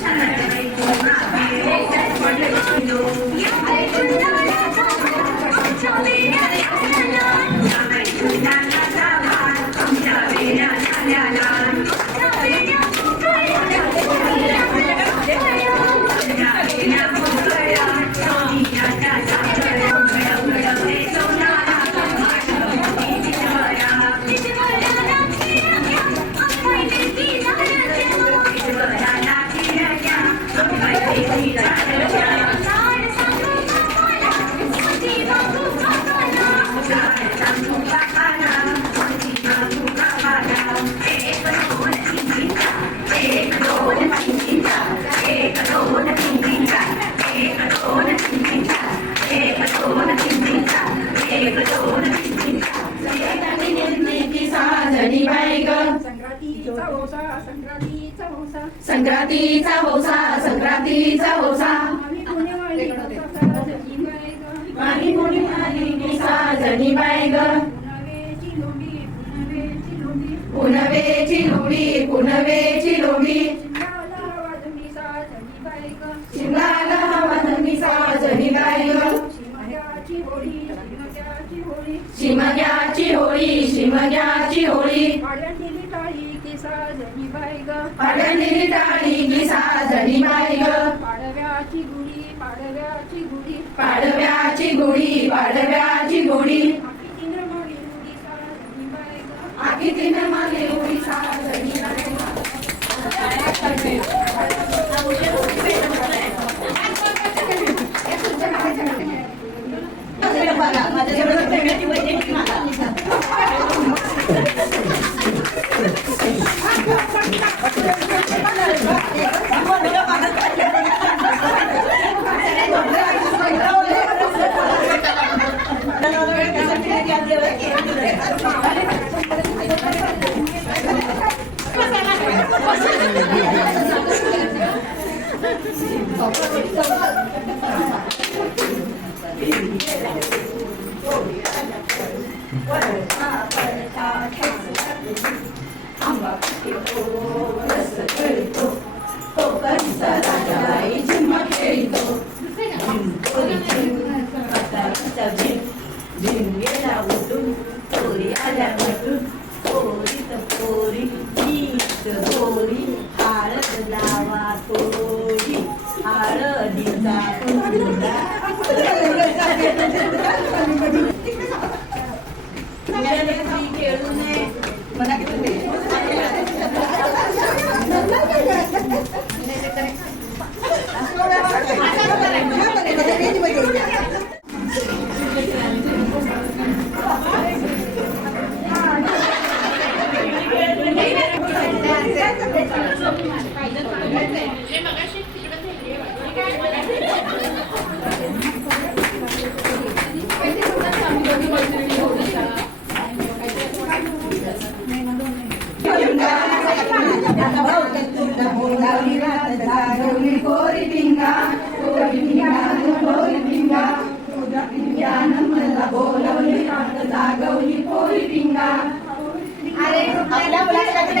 Thank you. संक्रांतीचा वसा संक्रांतीचा वसा माही कोणी माही साजनी बाय ग पुनवेची लोडी पुनवेची लोडी शिमला वादमी साजनी शिमग्याची होळी शिमग्याची होळी. पाणी मी साजणी बाई ग पाडव्याची गुढी पाडव्याची गुढी. पाडव्याची गुढी पाडव्याची गुढी. आकी तिन मागे उडी साजणी माझ्याजवळ माझ्याजवळ What? आपल्या मुलासाठी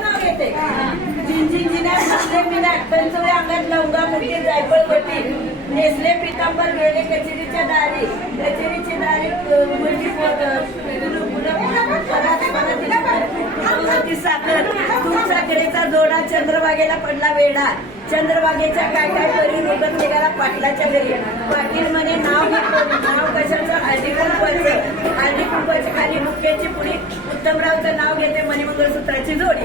नाव घेते. झिंझिंझिन्यात नसले अंगात लवंगा, मुठी जायफळ पट्टी. नेसले पितांबर वेळे कचेरीच्या दारी कचेरीची दारी मुलगी साखर साखरेचा जोडा चंद्रबागेला पडला वेडा चंद्रबागेचा काय काय करी रुगत निघाला पाटलाच्या घरी पाटील म्हणे नाव नाव कशाचं हळदी कुंपाचं हळदी कुंपाची खाली मुख्याची पुढे उत्तमरावचं नाव घेते म्हणे मंगळसूत्राची जोडी